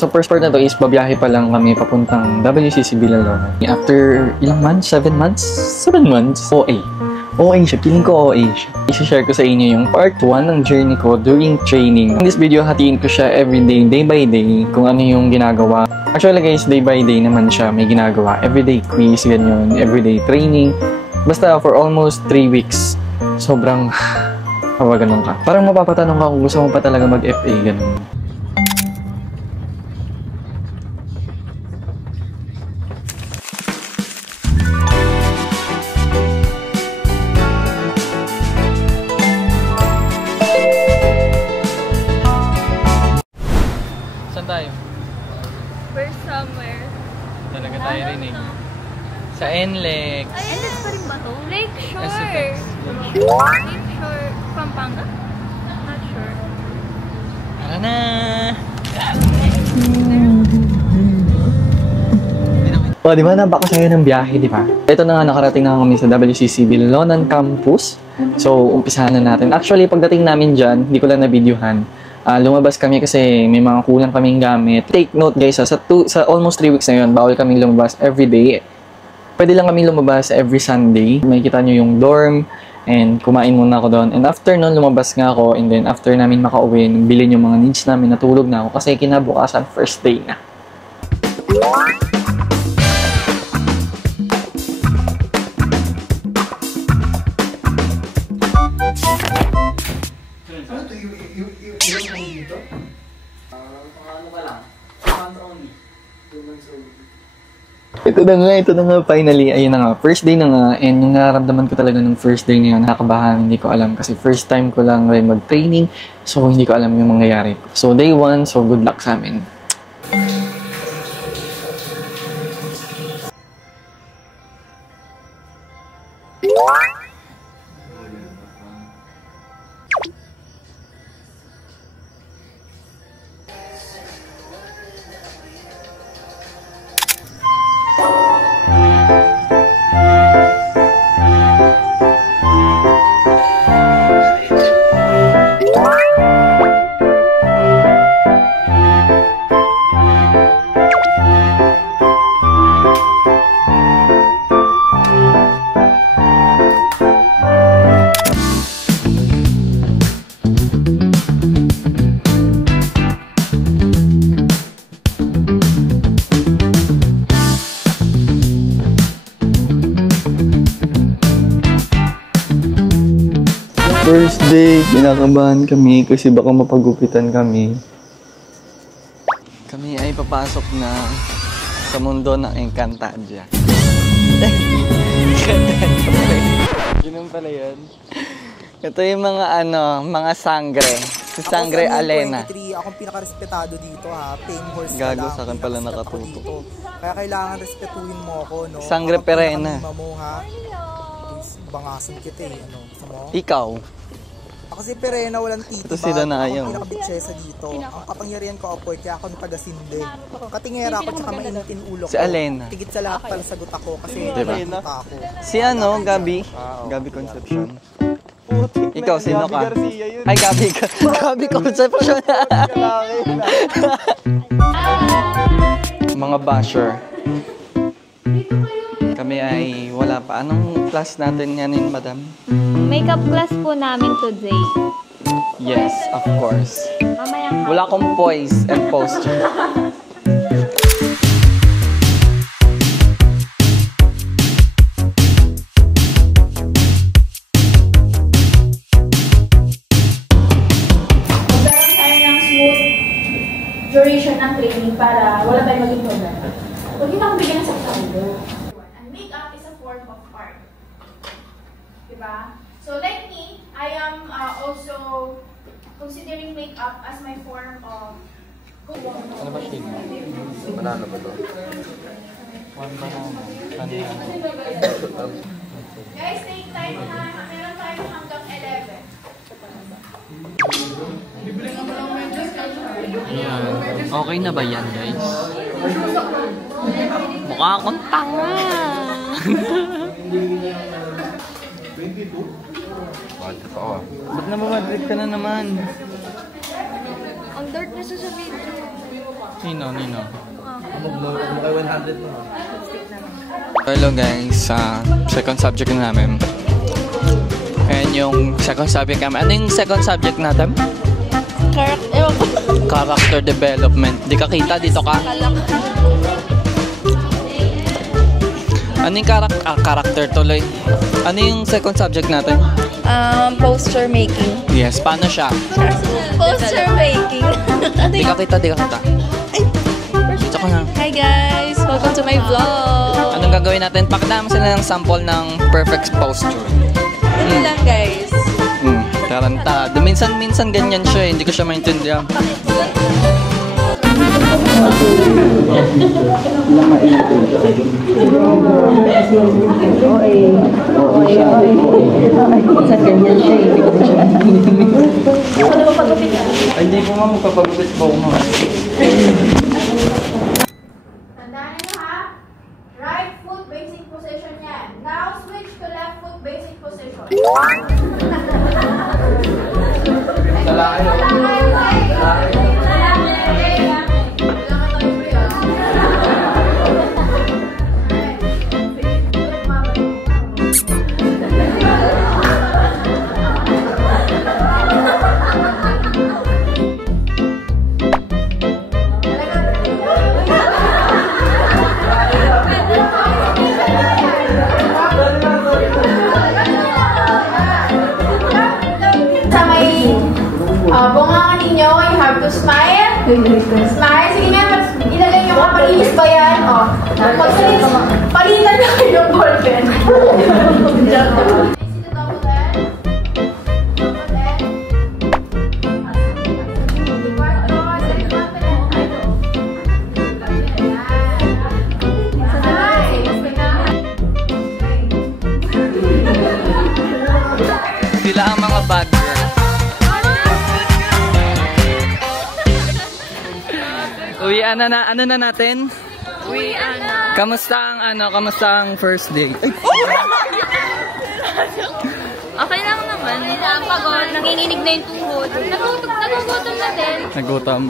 sa first part na to is babiyahe pa lang kami papuntang WCC Villalona. After ilang months? 7 months? 7 months? OA siya. Feeling ko OA siya. I-share ko sa inyo yung part 1 ng journey ko during training. In this video, hatiin ko siya everyday, day by day, kung ano yung ginagawa. Actually guys, day by day naman siya may ginagawa. Everyday quiz, ganyan, everyday training. Basta for almost 3 weeks, sobrang ganun ka. Parang mapapatanong ka kung gusto mo pa talaga mag-FA, ganun. Saan tayo? First somewhere. Talaga tayo rinig. Sa NLEX. Ay, NLEX pa rin ba to? Lakeshore. SFX. Lakeshore. Pampanga? Not sure. Tara na! O, di ba? Napakasaya ng biyahe, di ba? Ito na nga, nakarating na kami sa WCC Villalona Campus. So, umpisahan na natin. Actually, pagdating namin dyan, hindi ko lang na-videohan. Lumabas kami kasi may mga kulang kaming gamit. Take note guys, sa almost 3 weeks na yun, bawal kaming lumabas everyday. Pwede lang kami lumabas every Sunday. Makikita nyo yung dorm and kumain muna ako doon. And after nun, lumabas nga ako and then after namin makauwi, bilhin yung mga needs namin, natulog na ako kasi kinabukasan first day na. Ito na nga, finally, ayun na nga, first day na nga, and yung nararamdaman ko talaga ng first day na yun, nakakabahan, hindi ko alam, kasi first time ko lang rin mag-training, so hindi ko alam yung mangyayari. So day 1, so good luck sa amin. First day, kinakabahan kami kasi baka mapagupitan kami. Kami ay papasok na sa mundo ng Encantadia. Ganun pala yun. Ito yung mga mga sangre. Si Sangre Alena. Akong pinaka-respetado dito ha. Paying horse ka Gago lang. sa akin pala nakatuto. Kaya kailangan respetuhin mo ako, no? Sangre Perena. Mo, ha? Bangasin kita eh. Gusto mo? Ikaw. Ako si Perena, walang titiba. Ito sila na ayaw. Ako pinaka-bitsesa dito. Ang kapangyarihan ko apoy, kaya ako taga-sinde. Katingera ako tsaka mainitin ulo ko. Si Alena. Tigit sa lahat pala sagot ako kasi diba? ako. Si Gabi. Gabi Concepcion. Ikaw, sino ka? Ay, Gabi Concepcion. Mga basher. Kami ay wala pa. Anong class natin yan, madam? Makeup class po namin today. Yes, of course. Mamayang Wala akong poise and posture. Magkaroon tayo ng smooth duration ng training para wala tayong maging problema. Huwag yun akong bigyan ng saksakulo. And makeup is a form of art. Diba? So like me, I am also considering makeup as my form of... Ano ba shade mo? Banana ba ito? One banana. Guys, take time ha. Meron tayo hanggang 11. Ayan. Okay na ba yan, guys? Mukha akong tanga! Ba't namamadrid ka na naman? Ang dark na sa video. Nino. Kay 100 mo. Hello guys, second subject na namin. Ayan yung second subject namin. Ano yung second subject natin? Character development. Di ka kita, dito ka. Ano yung character tuloy? Ano yung second subject natin? Poster making. Yes, paano siya? Poster making. Di ka kita. Dito ka na. Hi guys! Welcome to my vlog! Anong gagawin natin? Pakita mo sila ng sample ng perfect posture. Ito lang guys. Tarantado. Minsan ganyan siya eh. Hindi ko siya maintindihan. Ay, hindi ko nga magpapagupit po ako nga. Tandaan nyo ha, right foot basic position yan. Now switch to left foot basic position. Sa may bunga ninyo, you have to smile. Smile. Sige nga, ilagay nyo mga palinis ba yan? O, pagsalit, palitan na kayo yung ballpen. Sila ang mga bad girls. Uwian na ano na natin? Uwian na. Kamusta ang first date? Okay lang naman. Pagod, nanginginig na yung tuhod. Nagugutom na din. Nagutom.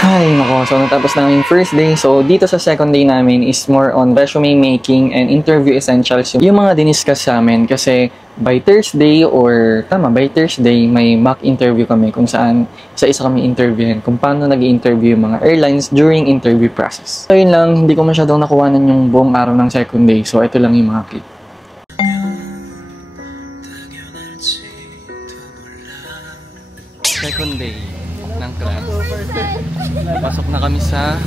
Ay, nako. So, natapos na yung first day. So, dito sa second day namin is more on resume making and interview essentials. Yung mga diniscuss sa amin kasi by Thursday by Thursday, may mock interview kami kung saan isa-isa kami interviewin kung paano nag-interview yung mga airlines during interview process. So, yun lang. Hindi ko masyadong nakuhanan yung buong araw ng second day. So, ito lang yung mga clip. Second day ng class. Pasok na kami sa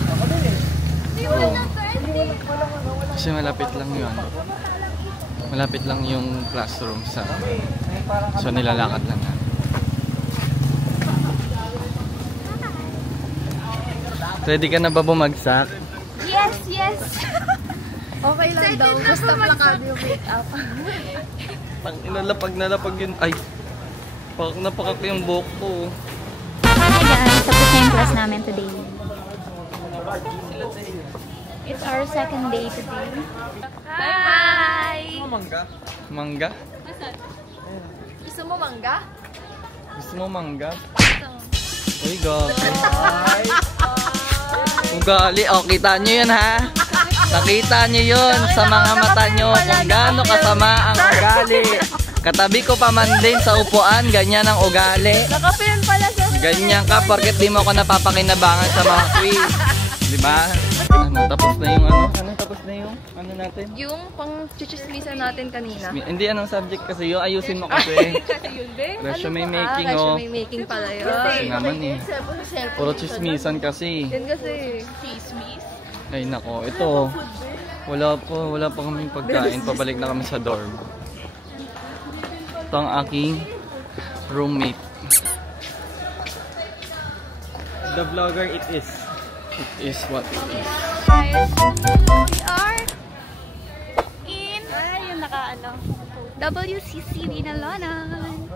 room. Kasi malapit lang yun. Malapit lang yung classroom sa... So, nilalakad lang natin. Ready ka na ba bumagsak? Yes. Okay lang daw. Basta plakado yung make up. Pang nalapag yun. Ay! Napakak yung buhok ko. Hi guys, tapos na yung class namin today. It's our second day today. Hi! Mangga? Gusto mo mangga? Gusto mo mangga? Uy, gabi. Ugali. Oh, kita nyo yun ha? Nakita nyo yun sa mga mata nyo kung gaano kasama ang ugali. Katabi ko pa man din sa upuan, ganyan ang ugali. Nakapin pala sa... Ganyan ka, porket di mo ako napapakinabangan sa mga quiz. Diba? Tapos na yung tapos na yung natin? Yung pang chichismisan natin kanina. Hindi, anong subject kasi yun? Ayusin mo kasi. Kasi yun din. Resume making, oh. Resume making pala yun. Kasi naman eh. Puro chismisan kasi. Yan kasi. Chismis? Ay nako, ito. Wala pa kaming pagkain. Pabalik na kami sa dorm. Ito ang aking roommate. The vlogger it is. It is what it is. Guys, we are in WCC Vinalonan.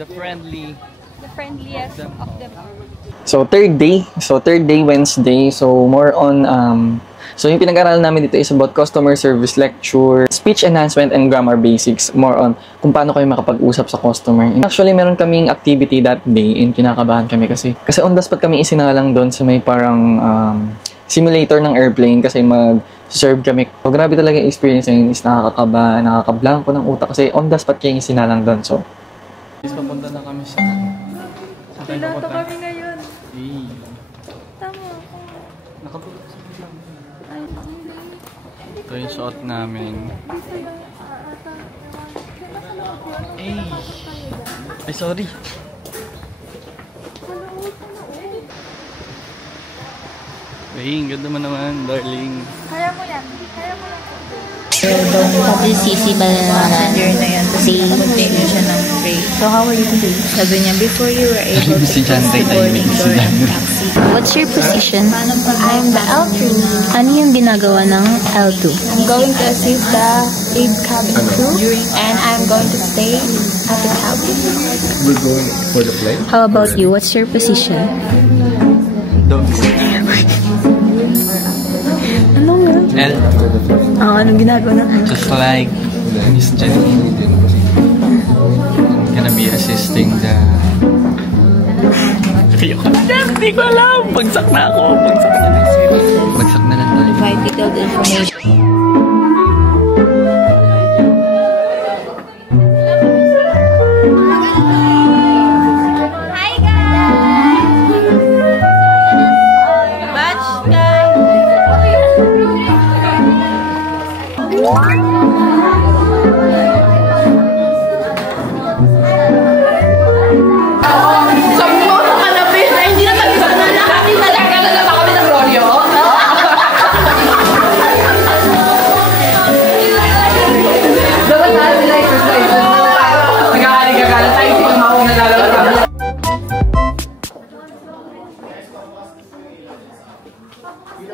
The friendliest of them all. So third day Wednesday. So more on So yung pinag-aralan namin dito is about customer service lecture, speech enhancement, and grammar basics. More on kung paano kayo makapag-usap sa customer. And actually, meron kaming activity that day and kinakabahan kami kasi on the spot kami isinalang doon sa may parang simulator ng airplane kasi mag-serve kami. So, grabe talaga yung experience yun is nakakakaba, nakakablanko ng utak kasi on the spot kayo isinalang doon. So, papunta na kami sa Piloto kami ngayon. Tama ako. Nakapulot sa biglang. Ito yung shot namin. Ay, sorry. Ay, ganda mo naman, darling. Kaya mo yan. Kaya mo yan. WCC ba na Passenger na yan. Kasi continue siya ng break. So, how are you today? Sabi niya, before you were able to Si John press the Tay, boarding si door John. and taxi. What's your position? I'm the L2. Ano yung ginagawa ng L2? I'm going to assist the aid cabin crew. And I'm going to stay at the cabin. We're going for the flight. How about you? What's your position? Ano nga? L. Anong ginagawa na? Just like Miss Jenny. Gonna be assisting the... Hindi ko alam! Bagsak na ako! Bagsak na lang. Bagsak na lang tayo. Provide detailed information. Hi guys! Batch guys!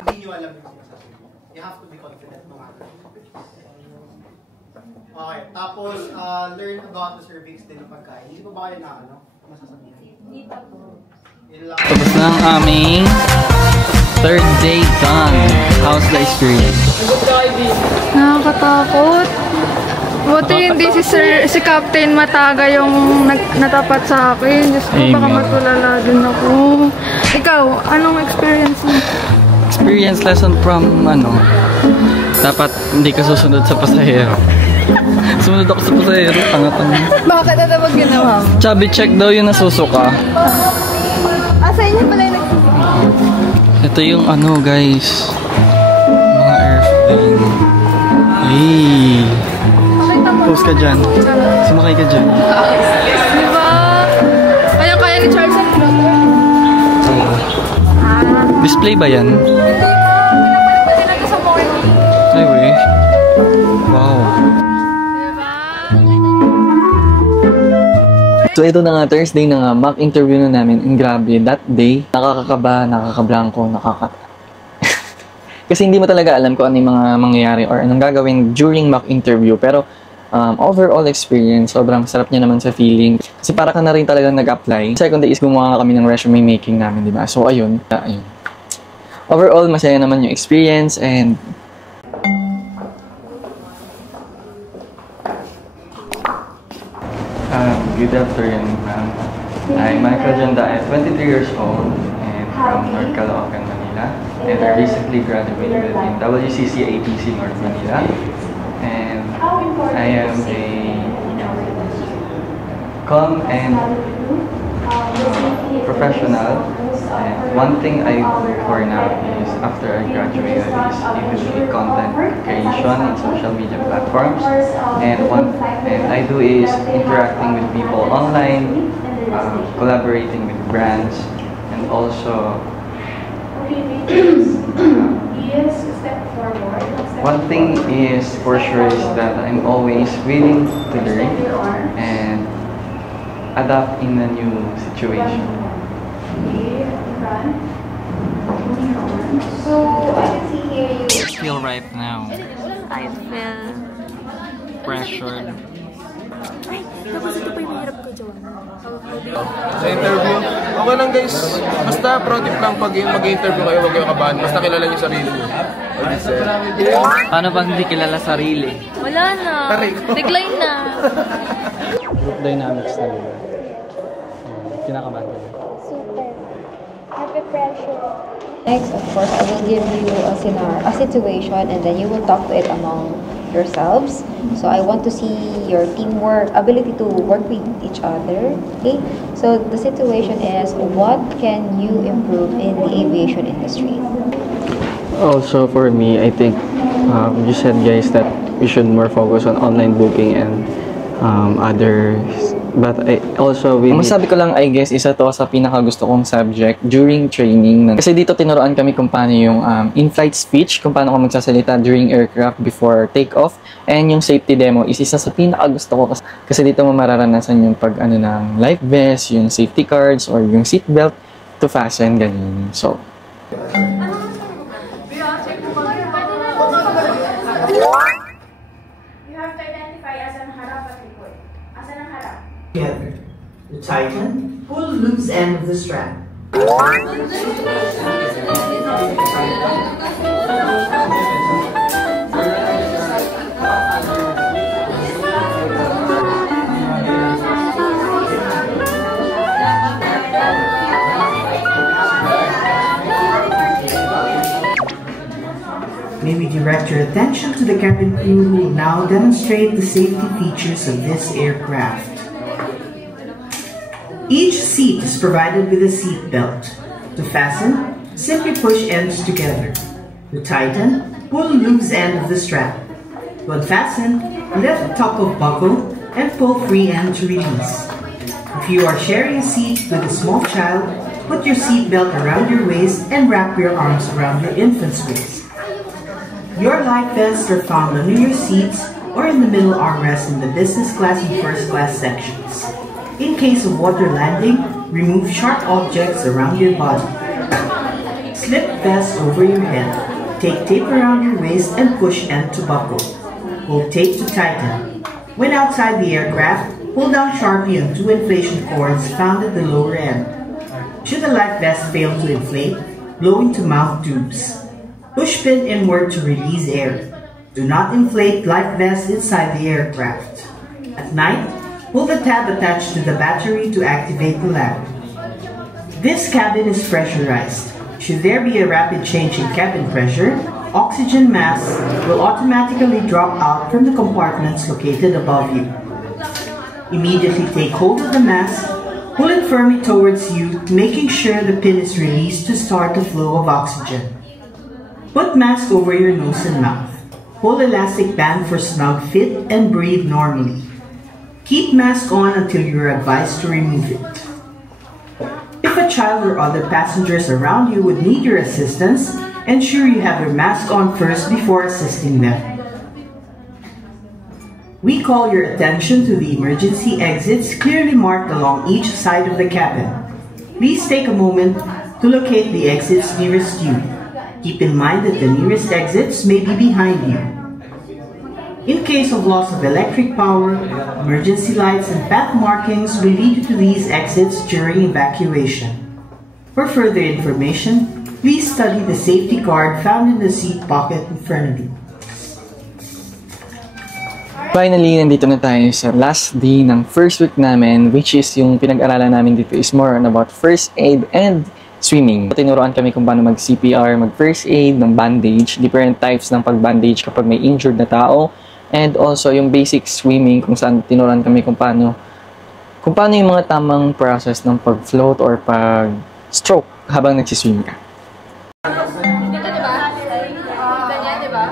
Hindi nyo alam yung sinasabi mo. You have to be confident mga. Okay, tapos learn about the cervix din ng pagkain. Hindi pa ba kayo na ano? Masasabihan? Hindi pa po. Tapos na ang aming third day done. How's the experience? Nakakatakot. Buti hindi si Captain Mataga yung natapat sa akin. Diyos ko, baka Amen. matulala din ako. Ikaw, anong experience mo? Experience lesson from dapat hindi ka susunod sa pasahero. Sumunod ako sa pasahero, tanga-tanga. Bakit ito pag ginawa mo? Chubby check daw yung nasusuka. Sa inyo pala yung Ito yung guys. Mga airplane. Hey. Post ka dyan. Sumakay ka dyan. Diba? Kaya ni Charles ang vlogger. Display ba yan? Pinapalitan natin sa mall. Ay, wey. Wow. Diba? So ito na nga, Thursday na nga, mock interview na namin. And grabe, that day, nakakakaba, nakakablanko, Kasi hindi mo talaga alam kung ano yung mga mangyayari or anong gagawin during mock interview. Pero overall experience, sobrang sarap niya naman sa feeling. Kasi para ka na rin talaga nag-apply. Second day is gumawa kami ng resume making namin, di ba? So ayun. Overall, masaya naman yung experience and good afternoon, ma'am. I'm Michael Janda. I'm 23 years old and from North Caloocan, Manila. And I recently graduated in WCC APC North Manila. And I am a calm and professional. And one thing I do for now is after I graduated is even content creation in social media platforms. And I do is interacting with people online, collaborating with brands, and also one thing is for sure is that I'm always willing to learn and adapt in a new situation. Feel right now. I feel Pressured. Tapos ito pa yung mahirap ko, Joanna. Sa interview, Okay lang guys, basta pro tip lang pag mag-interview kayo, huwag kayo kabahan. Basta kilala niyo sarili niyo. Paano pag hindi kilala sarili? Wala na. Decline na. Group dynamics talaga. Kinakabahan ko. Super. Happy pressure. Next, of course, I will give you a situation, and then you will talk to it among yourselves. So I want to see your teamwork, ability to work with each other. Okay. So the situation is, what can you improve in the aviation industry? Also for me, I think you said guys that we should more focus on online booking and others. But I also masabi ko lang, I guess, isa to sa pinakagusto kong subject during training. Kasi dito tinuruan kami kung paano yung in-flight speech, kung paano ka magsasalita during aircraft before takeoff. And yung safety demo is isa sa pinakagusto ko kasi dito mo mararanasan yung pag ng life vest, yung safety cards, or yung seat belt to fasten, ganyan. So, You have to identify asan harap at likod. Asan ang harap? Together. To tighten, pull loose end of the strap. May we direct your attention to the cabin crew who will now demonstrate the safety features of this aircraft. Each seat is provided with a seat belt. To fasten, simply push ends together. To tighten, pull loose end of the strap. To unfasten, lift top of buckle and pull free end to release. If you are sharing a seat with a small child, put your seat belt around your waist and wrap your arms around your infant's waist. Your life vests are found under your seats or in the middle armrest in the business class and first class sections. In case of water landing, remove sharp objects around your body. Slip vest over your head. Take tape around your waist and push end to buckle. Hold tape to tighten. When outside the aircraft, pull down sharply on 2 inflation cords found at the lower end. Should the life vest fail to inflate, blow into mouth tubes. Push pin inward to release air. Do not inflate life vest inside the aircraft. At night, pull the tab attached to the battery to activate the lamp. This cabin is pressurized. Should there be a rapid change in cabin pressure, oxygen masks will automatically drop out from the compartments located above you. Immediately take hold of the mask, pull it firmly towards you, making sure the pin is released to start the flow of oxygen. Put mask over your nose and mouth. Pull elastic band for snug fit and breathe normally. Keep mask on until you are advised to remove it. If a child or other passengers around you would need your assistance, ensure you have your mask on first before assisting them. We call your attention to the emergency exits clearly marked along each side of the cabin. Please take a moment to locate the exits nearest you. Keep in mind that the nearest exits may be behind you. In case of loss of electric power, emergency lights and path markings will lead you to these exits during evacuation. For further information, please study the safety card found in the seat pocket in front of you. Finally, nandito na tayo sa last day ng first week namin, which is yung pinag-aralan namin dito is more on about first aid and swimming. Tinuruan kami kung paano mag-CPR, mag-first aid, ng bandage, different types ng pag-bandage kapag may injured na tao, and also yung basic swimming kung saan tinuruan kami kung paano yung mga tamang process ng pag-float or pag-stroke habang nagsiswim ka. Dito, diba? Ganyan, diba?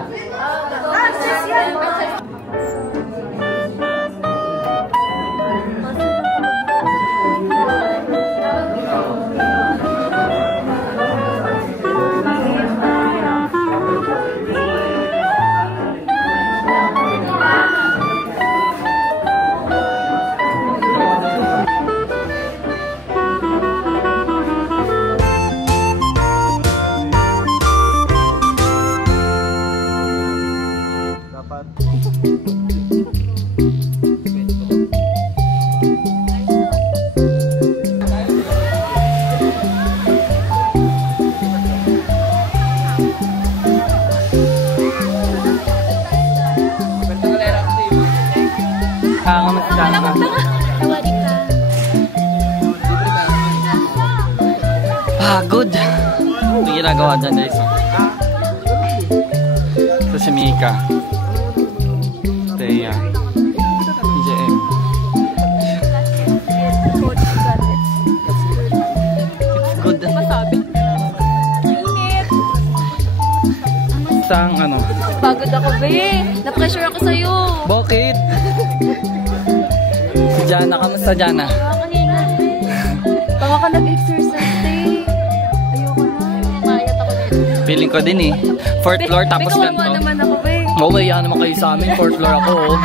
Pagod. Ito ginagawa dyan guys. Ito si Mika. Teya. EJM. It's good. Isang ano? Pagod ako, be. Na-pressure ako sa'yo. Bakit? Si Jana, kamusta Jana? Nakakahinga, be. Baka ka nag-exercise, be. Ayoko na. Mayat ako dito. Feeling ko din eh. 4th floor tapos ganito. ganito. Naman ako, be. Oo, yan naman kayo sa amin. 4th floor ako oh.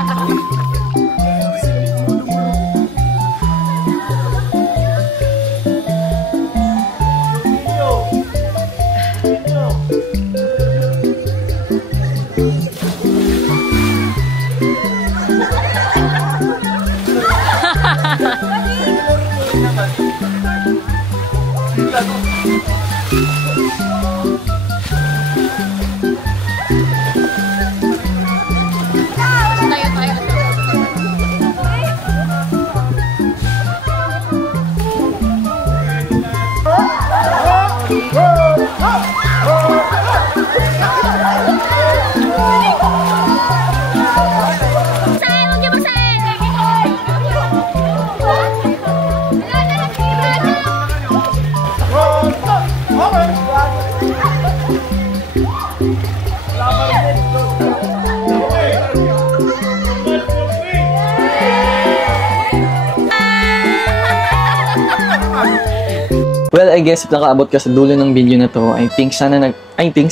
Well, I guess if nakaabot ka sa dulo ng video na to, I think sana nag-enjoy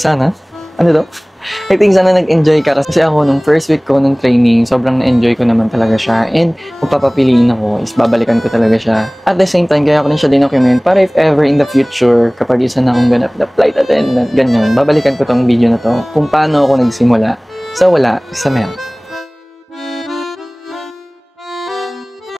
ka kasi ako nung first week ko ng training, sobrang na-enjoy ko naman talaga siya. And kung papapiliin ako, is babalikan ko talaga siya. At the same time, kaya ko rin siya dinocument para if ever in the future, kapag isa na akong ganap na flight attendant, ganyan, babalikan ko tong video na to kung paano ako nagsimula sa wala sa meron.